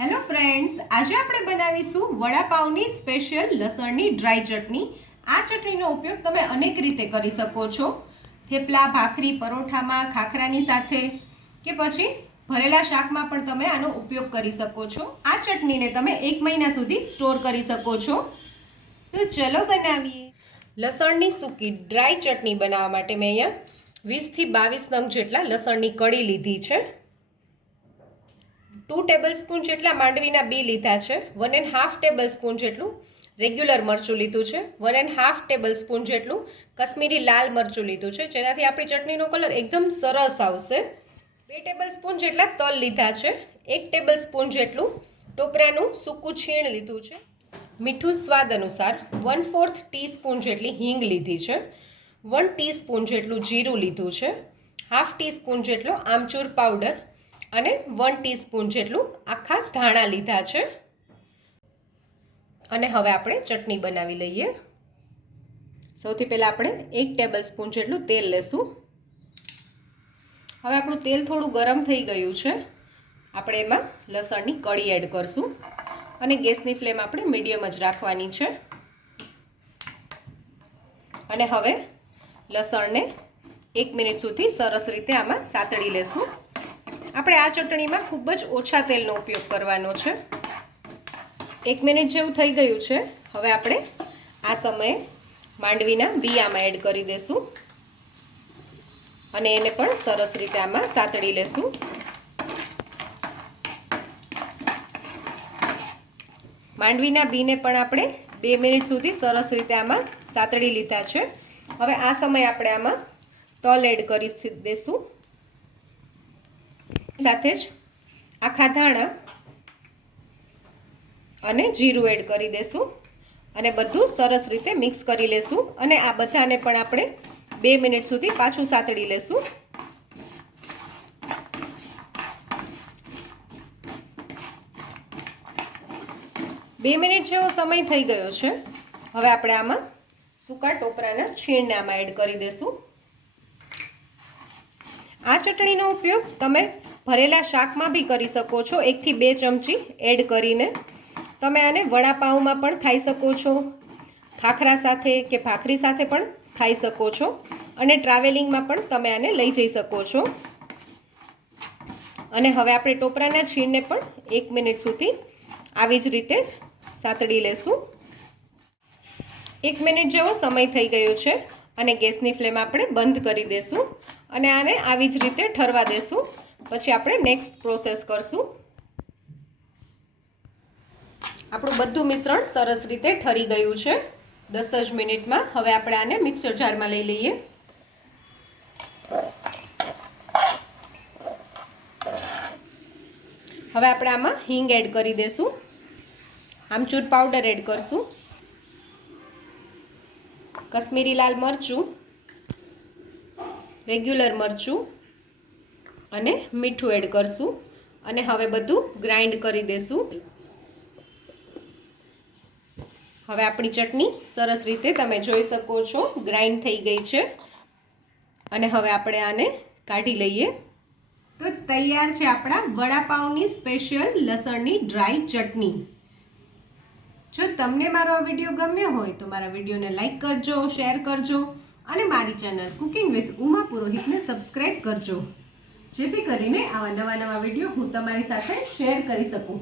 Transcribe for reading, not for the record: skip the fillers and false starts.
Hello friends, આજે આપણે બનાવીશું વડાપાવની સ્પેશિયલ લસણની ડ્રાય ચટણી। આ ચટણીનો ઉપયોગ તમે અનેક રીતે કરી શકો છો। થેપલા, ભાખરી, પરોઠામાં, ખાખરાની સાથે કે પછી ભરેલા શાકમાં પણ તમે આનો ઉપયોગ કરી શકો છો। આ ચટણીને તમે 1 મહિના સુધી સ્ટોર કરી શકો છો। તો ચલો બનાવીએ। લસણની સૂકી ડ્રાય ચટણી બનાવવા માટે મેં અહીંયા 20 થી 22 નંગ જેટલા લસણની કળી લીધી છે। 2 ટેબલસ્પૂન જેટલા માંડવીના બી લીધા છે। 1.5 ટેબલસ્પૂન જેટલું રેગ્યુલર મરચું લીધું છે। 1.5 ટેબલસ્પૂન જેટલું કશ્મીરી લાલ મરચું લીધું છે, જેનાથી આપણી ચટણીનો કલર એકદમ સરસ આવશે। 2 ટેબલસ્પૂન જેટલા તલ લીધા છે। 1 ટેબલસ્પૂન જેટલું ટોપરાનું સૂકું છીણ લીધું છે। મીઠું સ્વાદ અનુસાર 1/4 ટીસ્પૂન જેટલી હિંગ લીધી છે। 1 ટીસ્પૂન જેટલું જીરું લીધું છે। 1/2 ટીસ્પૂન જેટલો આમચૂર પાવડર અને 1 ટીસ્પૂન જેટલું આખા ધાણા લીધા છે। અને હવે આપણે ચટણી બનાવી લઈએ। સૌથી પહેલાં આપણે 1 ટેબલસ્પૂન જેટલું તેલ લેશું। હવે આપણું તેલ થોડું ગરમ થઈ ગયું છે। આપણે એમાં લસણની કળી એડ કરશું અને ગેસની ફ્લેમ આપણે મીડિયમ જ રાખવાની છે। અને હવે લસણને 1 મિનિટ સુધી સરસ રીતે આમાં સાતળી લેશું। આપણે આ ચટણીમાં ખૂબ જ ઓછા તેલનો ઉપયોગ કરવાનો છે। 1 મિનિટ જેવું થઈ ગયું છે। હવે આપણે આ સમયે માંડવીના બી આમાં એડ કરી દઈશું અને એને પણ સરસ રીતે આમાં સાતળી લેશું। માંડવીના બીને પણ આપણે 2 મિનિટ સુધી સરસ રીતે આમાં સાતળી લીધા છે। હવે આ સમયે આપણે આમાં તલ એડ કરી દઈશું, સાથે જ આખા ધાણા અને જીરું એડ કરી દેશું અને બધું સરસ રીતે મિક્સ કરી લેશું અને આ બધાને પણ આપણે 2 મિનિટ સુધી પાછું સાતળી લેશું। બે મિનિટ જેવો સમય થઈ ગયો છે। હવે આપણે આમાં સૂકા ટોપરાના છીણને આમાં એડ કરી દેશું। આ ચટણીનો ઉપયોગ તમે ભરેલા શાકમાં બી કરી શકો છો। 1 થી 2 ચમચી એડ કરીને તમે આને વડાપાઉંમાં પણ ખાઈ શકો છો, ખાખરા સાથે કે ભાખરી સાથે પણ ખાઈ શકો છો અને ટ્રાવેલિંગમાં પણ તમે આને લઈ જઈ શકો છો। અને હવે આપણે ટોપરાના છીણને પણ 1 મિનિટ સુધી આવી જ રીતે સાતળી લેશું। 1 મિનિટ જેવો સમય થઈ ગયો છે અને ગેસની ફ્લેમ આપણે બંધ કરી દેશું અને આને આવી જ રીતે ઠરવા દેશું। પછી આપણે નેક્સ્ટ પ્રોસેસ કરશું। આપણું બધું મિશ્રણ સરસ રીતે ઠરી ગયું છે 10 જ મિનિટમાં। હવે આપણે આને મિક્સર જારમાં લઈ લઈએ। હવે આપણે આમાં હિંગ એડ કરી દેશું, આમચૂર પાવડર એડ કરશું, કશ્મીરી લાલ મરચું, રેગ્યુલર મરચું અને મીઠું એડ કરશું અને હવે બધું ગ્રાઇન્ડ કરી દેશું। હવે આપણી ચટણી સરસ રીતે તમે જોઈ શકો છો ગ્રાઇન્ડ થઈ ગઈ છે અને હવે આપણે આને કાઢી લઈએ। તો તૈયાર છે આપણા વડાપાવની સ્પેશિયલ લસણની ડ્રાય ચટણી। જો તમને મારો આ વિડીયો ગમ્યો હોય તો મારા વિડીયોને લાઈક કરજો, શેર કરજો અને મારી ચેનલ કુકિંગ વિથ ઉમા પુરોહિતને સબસ્ક્રાઈબ કરજો, જેથી કરીને આવા નવા વિડીયો હું તમારી સાથે શેર કરી શકું।